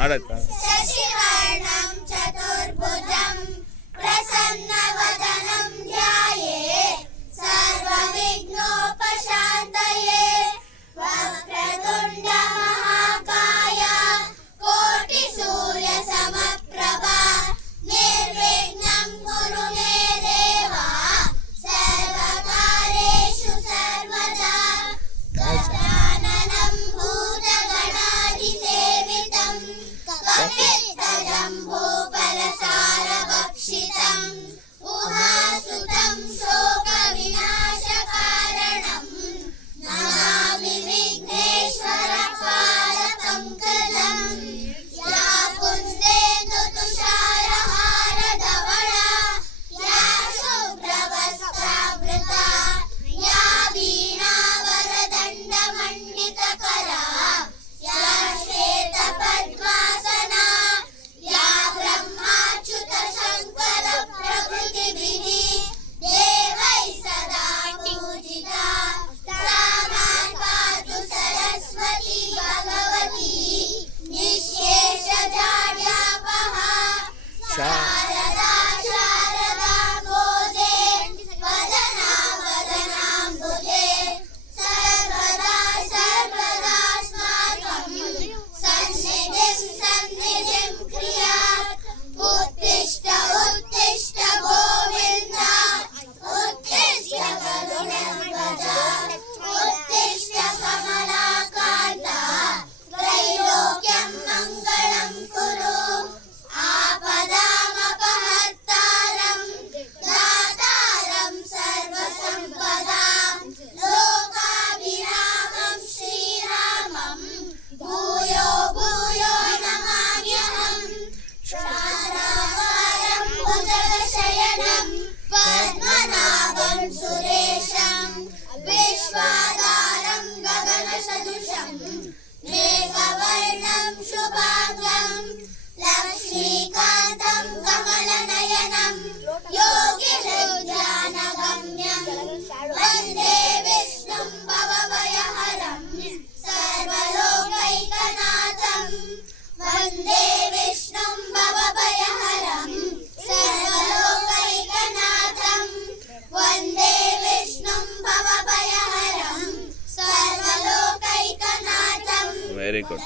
शशिवर्णं चतुर्भुजं प्रसन्नवदनं ध्यायेत् सर्वविघ्नोपशान्तये वक्रतुण्ड महाकाय कोटिसूर्यसमप्रभा निर्विघ्नं कुरु मे देव सर्वकार्येषु सर्वदा गजाननं भूतगणाधिसेवितं कपित्थजम्बूफलसारभक्षितं उहासुतं शोकविनाशकारणं नमामि विघ्नेश्वरपादपङ्कजं या पुंसेन्दुतुषारहारधवला या शुभ्रवस्त्रावृता या वीणावरदण्डमण्डितकरा या श्वेतपद्मासना या ब्रह्माच्युतशङ्करप्रभृतिभिः देवैः सदा पूजिता सा मां पातु सरस्वती भगवती निःशेषजाड्यापहा शारदा शारदाम्बोजे वदना वदनाम्बुजे सर्वदा सर्वदास्माकं सन्निधिं सन्निधिं क्रियात् उत्तिष्ठ उत्तिष्ठ गोविन्द उत्तिष्ठ गरुडध्वज उत्तिष्ठ कमलाकान्त त्रैलोक्यं मङ्गलं कुरु आपदामपहर्तारं दातारं सर्वसम्पदां लोकाभिरामं श्रीरामं भूयो भूयो नमाम्यहम् शारदाकारं भुजगशयनं पद्मनाभं सुरेशं विश्वाधारं गगनसदृशं मेघवर्णं शुभांगं लक्ष्मीकान्तं कमलनयनं योगिहृद्यानगम्यं वन्दे विष्णुं भवभयहरं सर्वलोकैकनाथं वन्दे विष्णुं भवभयहरं सर्वलोकैकनाथं वन्दे विष्णुं भवभयहरं सर्वलोकैकनाथं। Very good.